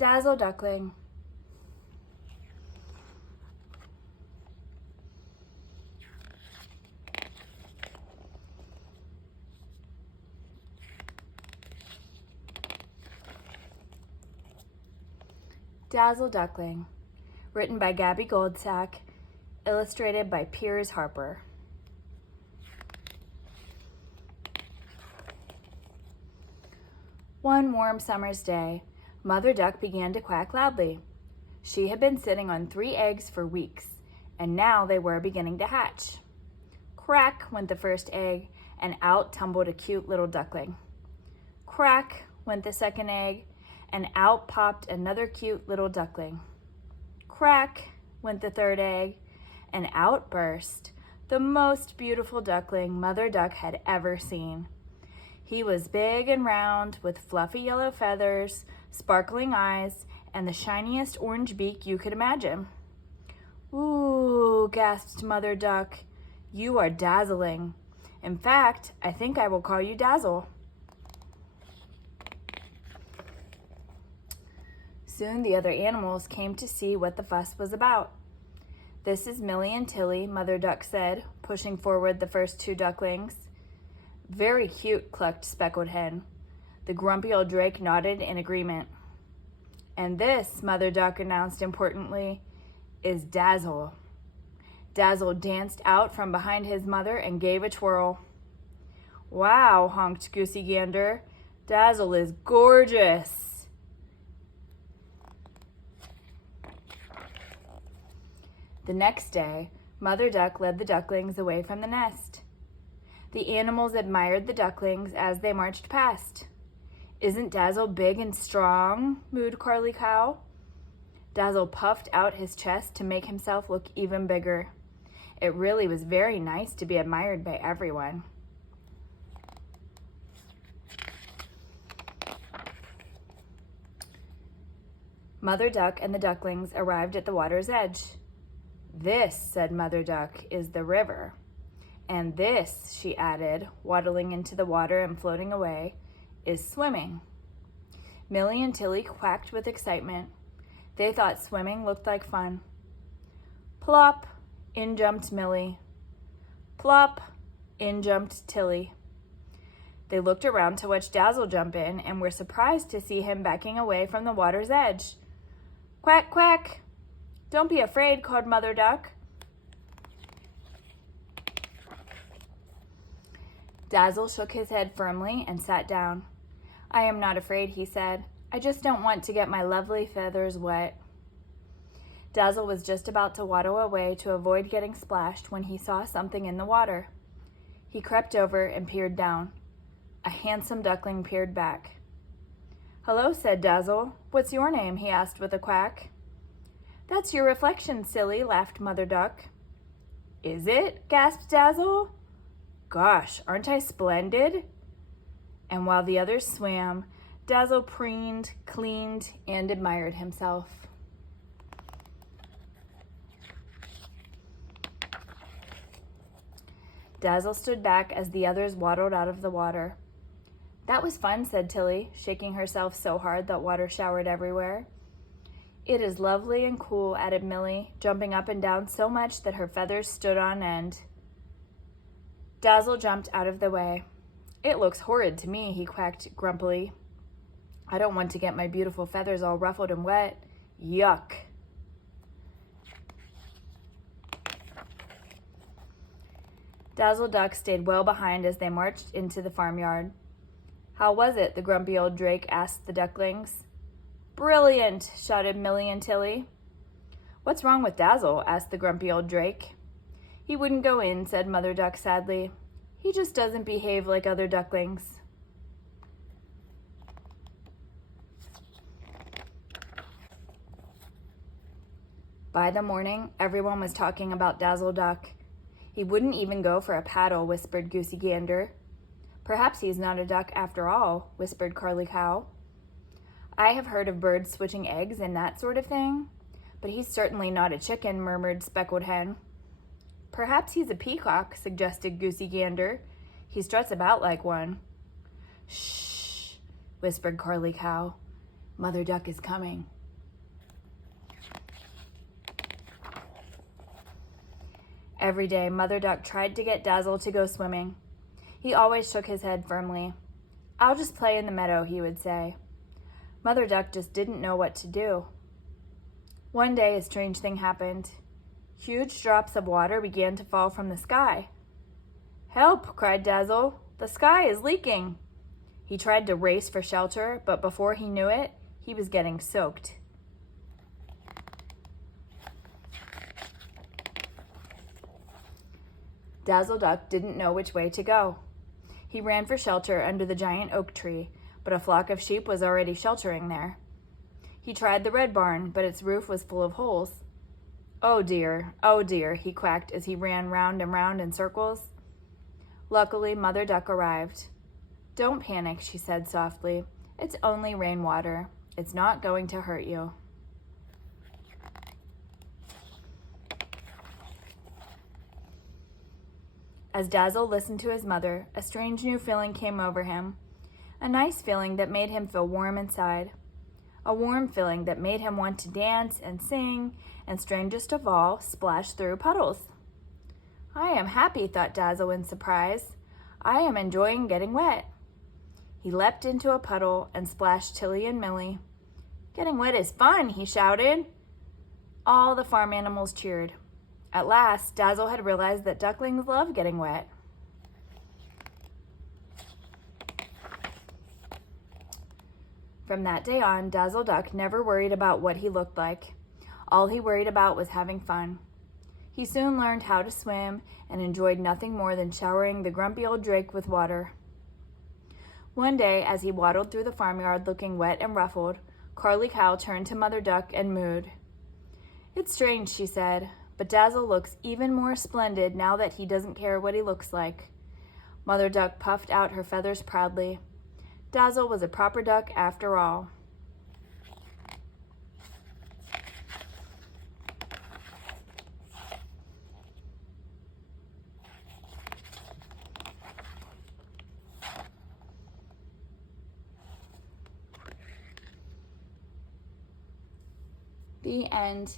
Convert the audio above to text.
Dazzle Duckling. Dazzle Duckling, written by Gaby Goldsack, illustrated by Piers Harper. One warm summer's day, Mother Duck began to quack loudly. She had been sitting on 3 eggs for weeks, and now they were beginning to hatch. Crack went the first egg, and out tumbled a cute little duckling. Crack went the second egg, and out popped another cute little duckling. Crack went the third egg, and out burst the most beautiful duckling Mother Duck had ever seen. He was big and round, with fluffy yellow feathers, sparkling eyes, and the shiniest orange beak you could imagine. "Ooh," gasped Mother Duck, "you are dazzling. In fact, I think I will call you Dazzle." Soon the other animals came to see what the fuss was about. "This is Millie and Tilly," Mother Duck said, pushing forward the first 2 ducklings. "Very cute," clucked Speckled Hen. The grumpy old drake nodded in agreement. "And this," Mother Duck announced importantly, "is Dazzle." Dazzle danced out from behind his mother and gave a twirl. "Wow," honked Goosey Gander, "Dazzle is gorgeous." The next day, Mother Duck led the ducklings away from the nest. The animals admired the ducklings as they marched past. "Isn't Dazzle big and strong?" mooed Carly Cow. Dazzle puffed out his chest to make himself look even bigger. It really was very nice to be admired by everyone. Mother Duck and the ducklings arrived at the water's edge. "This," said Mother Duck, "is the river. And this," she added, waddling into the water and floating away, "is swimming." Millie and Tilly quacked with excitement. They thought swimming looked like fun. Plop, in jumped Millie. Plop, in jumped Tilly. They looked around to watch Dazzle jump in and were surprised to see him backing away from the water's edge. "Quack, quack! Don't be afraid," called Mother Duck. Dazzle shook his head firmly and sat down. "I am not afraid," he said. "I just don't want to get my lovely feathers wet." Dazzle was just about to waddle away to avoid getting splashed when he saw something in the water. He crept over and peered down. A handsome duckling peered back. "Hello," said Dazzle. "What's your name?" he asked with a quack. "That's your reflection, silly," laughed Mother Duck. "Is it?" gasped Dazzle. "Gosh, aren't I splendid?" And while the others swam, Dazzle preened, cleaned, and admired himself. Dazzle stood back as the others waddled out of the water. "That was fun," said Tilly, shaking herself so hard that water showered everywhere. "It is lovely and cool," added Millie, jumping up and down so much that her feathers stood on end. Dazzle jumped out of the way. "It looks horrid to me," he quacked grumpily. "I don't want to get my beautiful feathers all ruffled and wet. Yuck!" Dazzle Duck stayed well behind as they marched into the farmyard. "How was it?" the grumpy old drake asked the ducklings. "Brilliant!" shouted Millie and Tilly. "What's wrong with Dazzle?" asked the grumpy old drake. "He wouldn't go in," said Mother Duck sadly. "He just doesn't behave like other ducklings." By the morning, everyone was talking about Dazzle Duck. "He wouldn't even go for a paddle," whispered Goosey Gander. "Perhaps he's not a duck after all," whispered Carly Cow. "I have heard of birds switching eggs and that sort of thing, but he's certainly not a chicken," murmured Speckled Hen. "Perhaps he's a peacock," suggested Goosey Gander. "He struts about like one." "Shh," whispered Carly Cow. Mother Duck is coming. Every day, Mother Duck tried to get Dazzle to go swimming. He always shook his head firmly. "I'll just play in the meadow," he would say. Mother Duck just didn't know what to do. One day, a strange thing happened. Huge drops of water began to fall from the sky. "Help!" cried Dazzle. "The sky is leaking." He tried to race for shelter, but before he knew it, he was getting soaked. Dazzle Duck didn't know which way to go. He ran for shelter under the giant oak tree, but a flock of sheep was already sheltering there. He tried the red barn, but its roof was full of holes. Oh dear, he quacked as he ran round and round in circles. Luckily, Mother Duck arrived. "Don't panic," she said softly. "It's only rainwater. It's not going to hurt you." As Dazzle listened to his mother, a strange new feeling came over him. A nice feeling that made him feel warm inside. A warm feeling that made him want to dance and sing, and strangest of all, splash through puddles. "I am happy," thought Dazzle in surprise. "I am enjoying getting wet." He leapt into a puddle and splashed Tilly and Millie. "Getting wet is fun," he shouted. All the farm animals cheered. At last, Dazzle had realized that ducklings love getting wet. From that day on, Dazzle Duck never worried about what he looked like. All he worried about was having fun. He soon learned how to swim and enjoyed nothing more than showering the grumpy old drake with water. One day, as he waddled through the farmyard looking wet and ruffled, Carly Cow turned to Mother Duck and mooed. "It's strange," she said, "but Dazzle looks even more splendid now that he doesn't care what he looks like." Mother Duck puffed out her feathers proudly. Dazzle was a proper duck after all. The end.